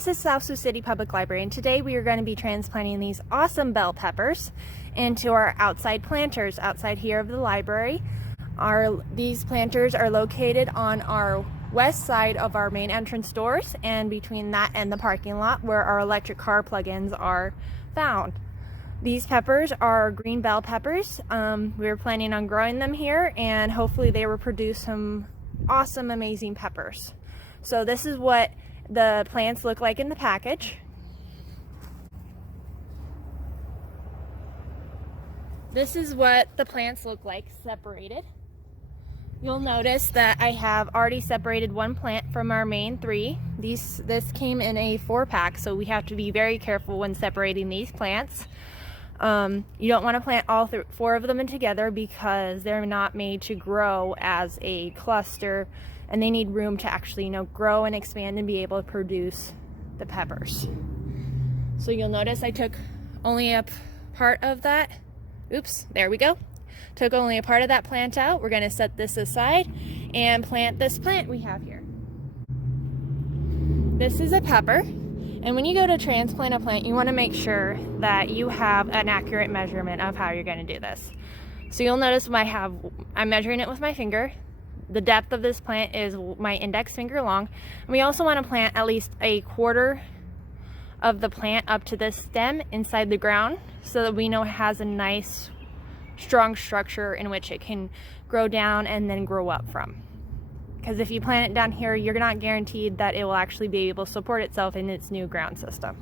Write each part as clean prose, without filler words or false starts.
This is South Sioux City Public Library, and today we are going to be transplanting these awesome bell peppers into our outside planters outside here of the library. These planters are located on our west side of our main entrance doors and between that and the parking lot where our electric car plug-ins are found. These peppers are green bell peppers. We're planning on growing them here, and hopefully they will produce some awesome, amazing peppers. So this is what the plants look like in the package. This is what the plants look like separated. You'll notice that I have already separated one plant from our main three. This came in a 4-pack, so we have to be very careful when separating these plants. You don't want to plant all 4 of them in together because they're not made to grow as a cluster, and they need room to actually, grow and expand and be able to produce the peppers. So you'll notice I took only a part of that. Oops, there we go. Took only a part of that plant out. We're going to set this aside and plant this plant we have here. This is a pepper, and when you go to transplant a plant, you want to make sure that you have an accurate measurement of how you're going to do this. So you'll notice I'm measuring it with my finger. The depth of this plant is my index finger long. And we also want to plant at least a quarter of the plant up to this stem inside the ground so that we know it has a nice strong structure in which it can grow down and then grow up from. Because if you plant it down here, you're not guaranteed that it will actually be able to support itself in its new ground system.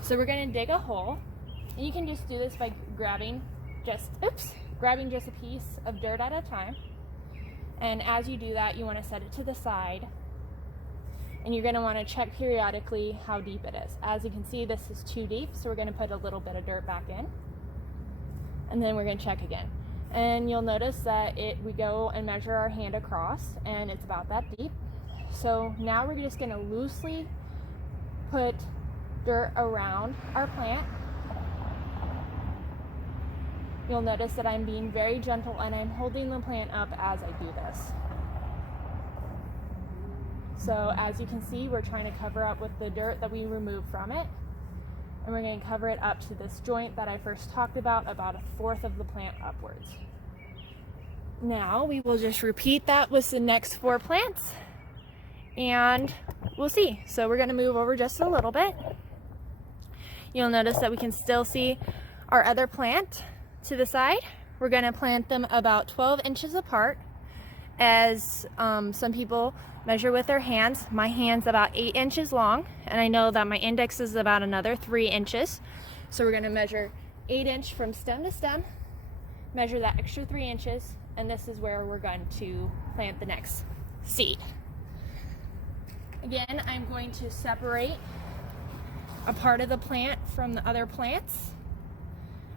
So we're going to dig a hole, and you can just do this by grabbing just a piece of dirt at a time. And as you do that, you want to set it to the side, and you're going to want to check periodically how deep it is. As you can see, this is too deep, so we're going to put a little bit of dirt back in, and then we're going to check again. And you'll notice that we go and measure our hand across, and it's about that deep. So now we're just going to loosely put dirt around our plant. You'll notice that I'm being very gentle and I'm holding the plant up as I do this. So as you can see, we're trying to cover up with the dirt that we removed from it. And we're going to cover it up to this joint that I first talked about a 1/4 of the plant upwards. Now we will just repeat that with the next 4 plants, and we'll see. So we're going to move over just a little bit. You'll notice that we can still see our other plant to the side. We're going to plant them about 12 inches apart, as some people measure with their hands. My hand's about 8 inches long, and I know that my index is about another 3 inches. So we're going to measure 8 inch from stem to stem, measure that extra 3 inches, and this is where we're going to plant the next seed. Again, I'm going to separate a part of the plant from the other plants.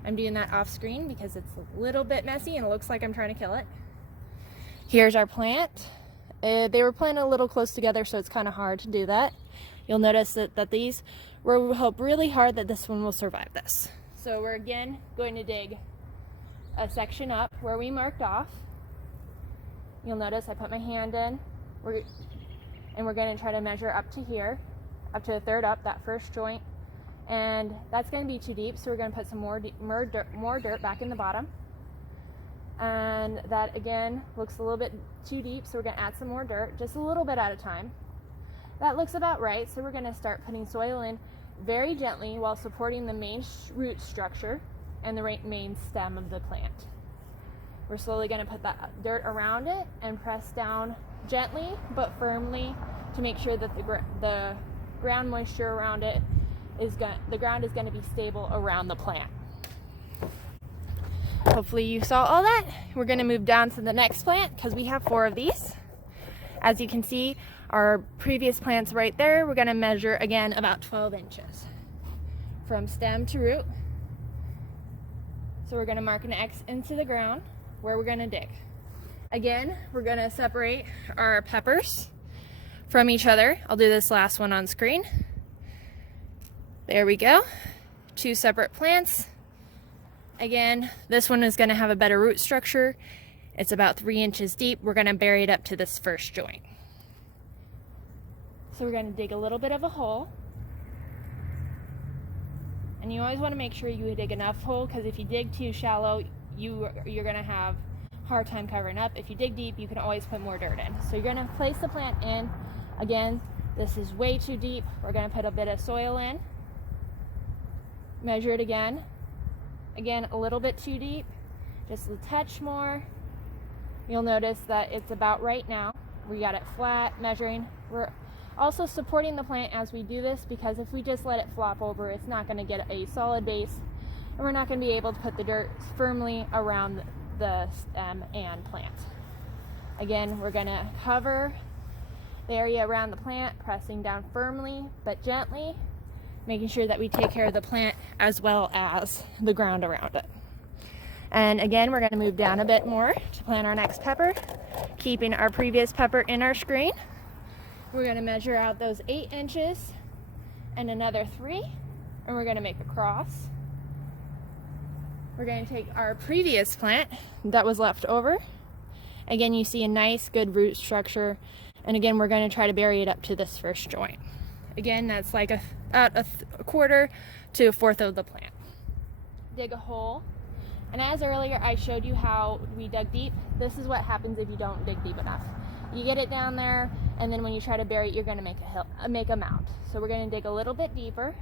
I'm doing that off screen because it's a little bit messy and it looks like I'm trying to kill it. Here's our plant. They were planted a little close together, so it's kind of hard to do that. You'll notice that these, we'll hope really hard that this one will survive this. So we're again going to dig a section up where we marked off. You'll notice I put my hand in, and we're going to try to measure up to here, up to a third up, that first joint. And that's going to be too deep, so we're going to put some more dirt back in the bottom. And that again looks a little bit too deep, so we're going to add some more dirt, just a little bit at a time. That looks about right, so we're going to start putting soil in very gently while supporting the main root structure and the main stem of the plant. We're slowly going to put that dirt around it and press down gently but firmly to make sure that the ground moisture around it the ground is going to be stable around the plant. Hopefully you saw all that. We're going to move down to the next plant because we have 4 of these. As you can see, our previous plants right there, we're going to measure again about 12 inches from stem to root. So we're going to mark an X into the ground where we're going to dig. Again, we're going to separate our peppers from each other. I'll do this last one on screen. There we go. 2 separate plants. Again, this one is going to have a better root structure. It's about 3 inches deep. We're going to bury it up to this first joint. So we're going to dig a little bit of a hole And you always want to make sure you dig enough hole, because if you dig too shallow, you're going to have a hard time covering up. If you dig deep, you can always put more dirt in. So you're going to place the plant in. Again, this is way too deep. We're going to put a bit of soil in. Measure it again. Again, a little bit too deep. Just a touch more. You'll notice that it's about right now. We got it flat, measuring. We're also supporting the plant as we do this, because if we just let it flop over, it's not going to get a solid base, and we're not going to be able to put the dirt firmly around the stem and plant. Again, we're going to cover the area around the plant, pressing down firmly but gently, making sure that we take care of the plant as well as the ground around it. And again, we're going to move down a bit more to plant our next pepper, keeping our previous pepper in our screen. We're going to measure out those 8 inches and another 3, and we're going to make a cross. We're going to take our previous plant that was left over. Again, you see a nice, good root structure, and again, we're going to try to bury it up to this first joint. Again, that's like a quarter to a fourth of the plant. Dig a hole. And as earlier I showed you how we dug deep, this is what happens if you don't dig deep enough. You get it down there, and then when you try to bury it, you're going to make a mound. So we're going to dig a little bit deeper.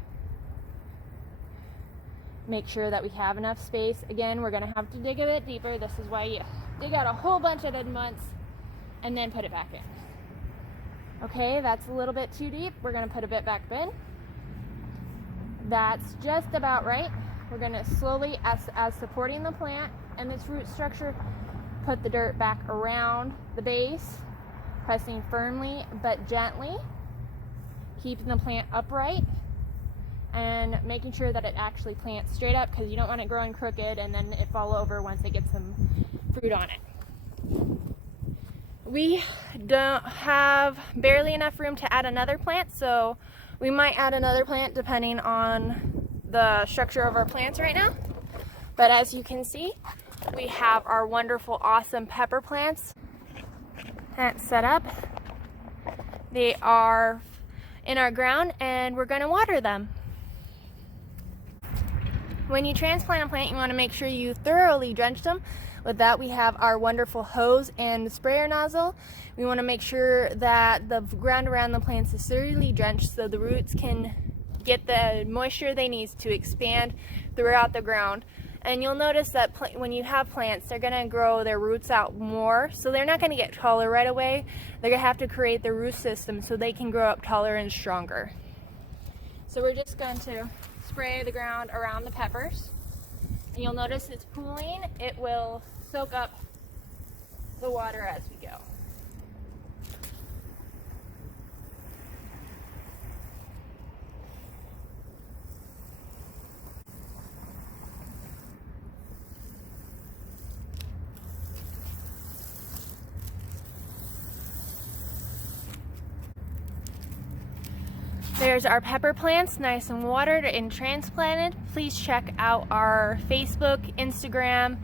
Make sure that we have enough space. Again, we're going to have to dig a bit deeper. This is why you dig out a whole bunch at once and then put it back in. Okay, that's a little bit too deep. We're going to put a bit back in. That's just about right. We're going to slowly, as supporting the plant and its root structure, put the dirt back around the base, pressing firmly but gently, keeping the plant upright, and making sure that it actually plants straight up, because you don't want it growing crooked and then it fall over once it gets some fruit on it. We don't have barely enough room to add another plant, so we might add another plant depending on the structure of our plants right now. But as you can see, we have our wonderful, awesome pepper plants set up. They are in our ground, and we're going to water them. When you transplant a plant, you want to make sure you thoroughly drench them. With that, we have our wonderful hose and sprayer nozzle. We want to make sure that the ground around the plants is thoroughly drenched so the roots can get the moisture they need to expand throughout the ground. And you'll notice that when you have plants, they're going to grow their roots out more, so they're not going to get taller right away. They're going to have to create their root system so they can grow up taller and stronger. So we're just going to spray the ground around the peppers. And you'll notice it's pooling. It will soak up the water as we go. There's our pepper plants, nice and watered and transplanted. Please check out our Facebook, Instagram,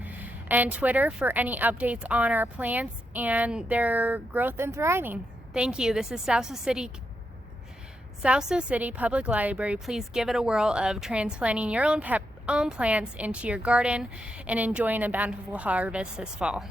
and Twitter for any updates on our plants and their growth and thriving. Thank you. This is Sioux City Public Library. Please give it a whirl of transplanting your own plants into your garden and enjoying a bountiful harvest this fall.